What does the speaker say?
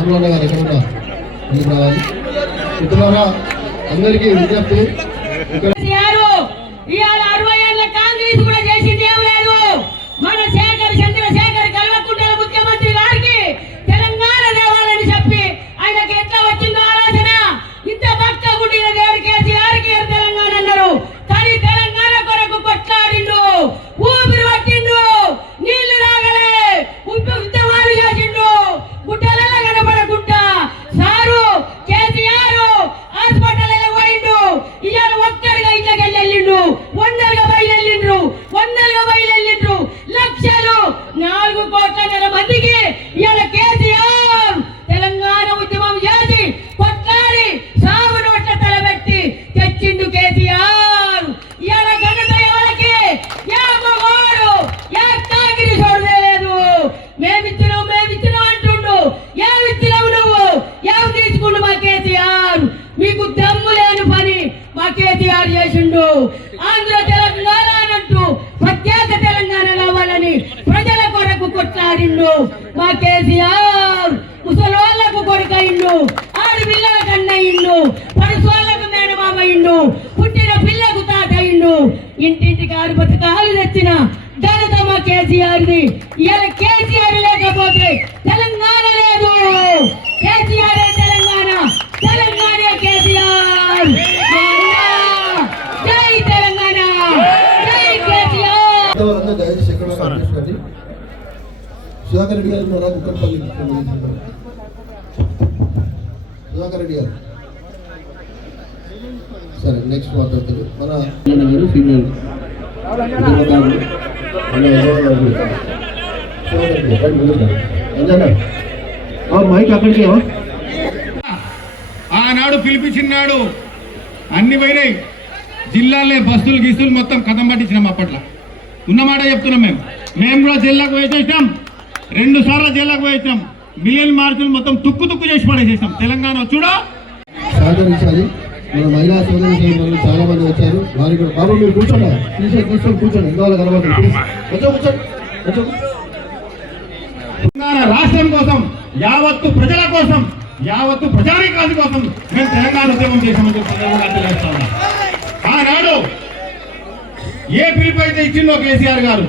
రామరావు గారు ఎక్కడ ఉన్నా మీకు రావాలి. మిత్రులారా అందరికీ విజ్ఞప్తి, ఇవాళ 60 ఏళ్ల కాంగ్రెస్ కూడా చేసింది ఏం లేదు. మన చంద్రశేఖర్ కల్వకుంట్ల ముఖ్యమంత్రి గారికి తెలంగాణ దేవాలని చెప్పి ఆయనకి ఎట్లా వచ్చిందో ఆలోచన. ఇంత భక్త గుడిన దేవుడు కేసీఆర్ కి తెలంగాణ అన్నారు, కానీ తెలంగాణ కొరకు కొట్లాడిండు, ఊపిరి పట్టిండు, నీళ్లు తాగలే, ఉద్యమాలు చేసిండు, గుట్టలలో కనపడకుండా సారు కేసీఆర్ హాస్పిటల్ పోయిండు. ఇవాళ ఒక్కడిగా ఇంట్లోకి వెళ్ళిండు, వందలుగా బయలుదేరిండ్రు లక్షలు 4 కోట్ల మందికి ఇవాళ కేసీఆర్ తెలంగాణ ఉద్యమం చేసి కొట్లాడి సాగు నోట్ల తలబెట్టి తెచ్చిండు కేసీఆర్. ఇవాళ ఘనత ఎవరికి? ఏ మగోడు ఏ కాగిరి చూడలేదు. మేమిచ్చినాం అంటుండు. ఏమిచ్చినావు నువ్వు? ఏమి తీసుకుండు మా కేసీఆర్? మీకు దమ్ము లేని పని మా కేసీఆర్ చేసిండు. ఆంధ్ర తెలంగాణ అంటూ ప్రత్యేక తెలంగాణ కావాలని ప్రజల కొరకు కొట్లాడిండు మా కేసీఆర్. ముసలోళ్లకు కొడుకయిండు, ఆడపిల్లలకు అన్నయిండు, పడుసోళ్లకు మేనమామయిండు, పుట్టిన పిల్లకు తాతయిండు. ఇంటింటికి 6 పథకాలు తెచ్చిన ఘనత మా కేసీఆర్ది. ఇలా కేసీఆర్ లేకపోతే తెలంగాణ లేదు. కేసీఆర్ తెలంగాణ, తెలంగాణ కేసీఆర్. జై తెలంగాణ, జై కేసీఆర్. దయచేసి ఎక్కడ సుధాకర్ రెడ్డి గారు ఉన్నారా? కుక్కర్పల్లి సుధాకర్ రెడ్డి గారు. సరే, నెక్స్ట్ మాట్లాడుతుంది మన ఫీమేల్ మైక్ అక్కడికి. ఆనాడు పిలిపించినాడు, అన్ని పోయినాయి జిల్లాలే, బస్సులు గిస్తులు మొత్తం కథం పట్టించినాం. అప్పట్లో ఉన్నమాట చెప్తున్నాం. మేము కూడా జిల్లాకు వేసేసినాం, 2 సార్లు జిల్లాకు వేసినాం. మిలియన్ మార్కులు మొత్తం తుక్కు చేసి పడేసేసినాం. తెలంగాణ చూడా సహకరించాలి. మన మహిళా సోదరులు చాలా మంది వచ్చారు. వారి కూడా బాబు మీరు కూర్చోండి, కూర్చోండి, ఇంకా కనబడుతుంది. తెలంగాణ రాష్ట్రం కోసం, యావత్తు ప్రజల కోసం, యావత్తు ప్రజానికాది కోసం మేము తెలంగాణ ఉద్యమం చేసామని చెప్పి ఆనాడు ఏ పిలుపు అయితే ఇచ్చిందో కేసీఆర్ గారు